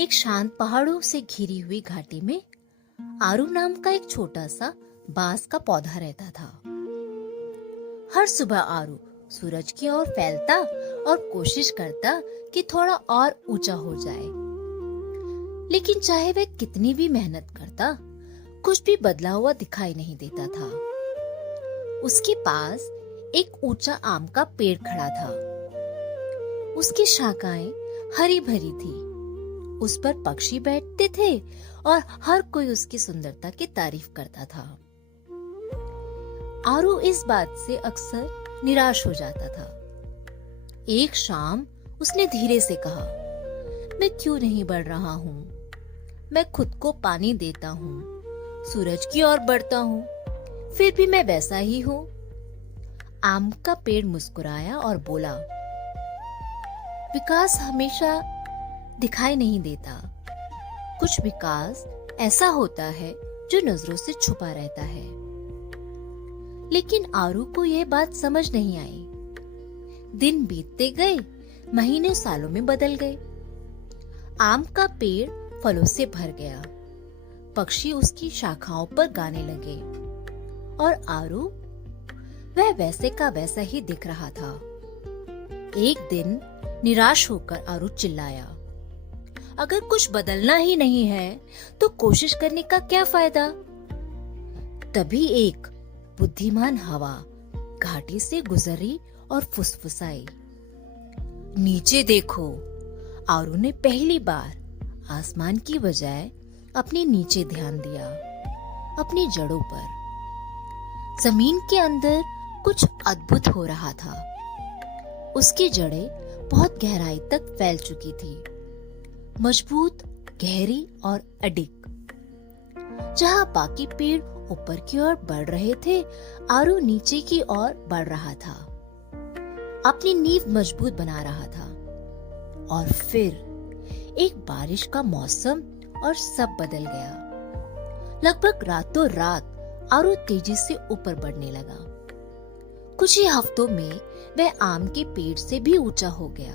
एक शांत पहाड़ों से घिरी हुई घाटी में आरू नाम का एक छोटा सा बांस का पौधा रहता था। हर सुबह आरू सूरज की ओर फैलता और कोशिश करता कि थोड़ा और ऊंचा हो जाए, लेकिन चाहे वह कितनी भी मेहनत करता, कुछ भी बदला हुआ दिखाई नहीं देता था। उसके पास एक ऊंचा आम का पेड़ खड़ा था। उसकी शाखाएं हरी भरी थी, उस पर पक्षी बैठते थे और हर कोई उसकी सुंदरता की तारीफ करता था। आरू इस बात से अक्सर निराश हो जाता था। एक शाम उसने धीरे से कहा, मैं क्यों नहीं बढ़ रहा हूँ? मैं खुद को पानी देता हूँ, सूरज की ओर बढ़ता हूँ, फिर भी मैं वैसा ही हूँ। आम का पेड़ मुस्कुराया और बोला, विकास हमेशा दिखाई नहीं देता। कुछ विकास ऐसा होता है जो नजरों से छुपा रहता है। लेकिन आरू को यह बात समझ नहीं आई। दिन बीतते गए, महीने सालों में बदल गए। आम का पेड़ फलों से भर गया, पक्षी उसकी शाखाओं पर गाने लगे और आरू वह वैसे का वैसा ही दिख रहा था। एक दिन निराश होकर आरू चिल्लाया, अगर कुछ बदलना ही नहीं है तो कोशिश करने का क्या फायदा? तभी एक बुद्धिमान हवा घाटी से गुजरी और फुसफुसाई, नीचे देखो। आरू ने पहली बार आसमान की बजाय अपने नीचे ध्यान दिया, अपनी जड़ों पर। जमीन के अंदर कुछ अद्भुत हो रहा था। उसकी जड़ें बहुत गहराई तक फैल चुकी थी, मजबूत, गहरी और अडिग। जहां बाकी पेड़ ऊपर की ओर बढ़ रहे थे, आरू नीचे की ओर बढ़ रहा था, अपनी नींव मजबूत बना रहा था। और फिर एक बारिश का मौसम और सब बदल गया। लगभग रातों रात आरू तेजी से ऊपर बढ़ने लगा। कुछ ही हफ्तों में वह आम के पेड़ से भी ऊंचा हो गया,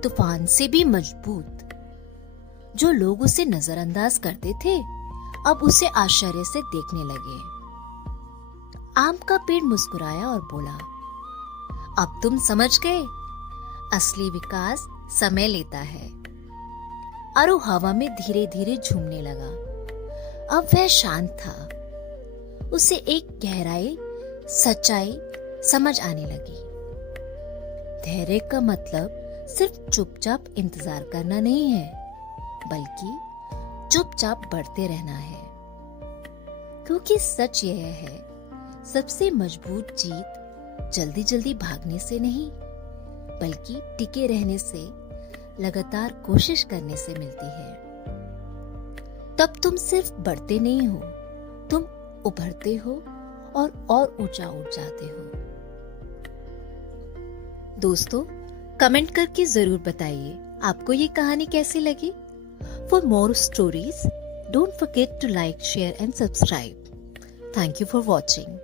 तूफान से भी मजबूत। जो लोग उसे नजरअंदाज करते थे, अब उसे आश्चर्य से देखने लगे। आम का पेड़ मुस्कुराया और बोला, अब तुम समझ गए, असली विकास समय लेता है। आरू हवा में धीरे धीरे झूमने लगा। अब वह शांत था। उसे एक गहराई, सच्चाई समझ आने लगी। धैर्य का मतलब सिर्फ चुपचाप इंतजार करना नहीं है, बल्कि चुपचाप बढ़ते रहना है। क्योंकि सच यह है, सबसे मजबूत जीत जल्दी जल्दी भागने से नहीं, बल्कि टिके रहने से, लगातार कोशिश करने से मिलती है। तब तुम सिर्फ बढ़ते नहीं हो, तुम उभरते हो और ऊंचा उठ जाते हो। दोस्तों, कमेंट करके जरूर बताइए आपको ये कहानी कैसी लगी। For more stories, don't forget to like, share and subscribe. Thank you for watching.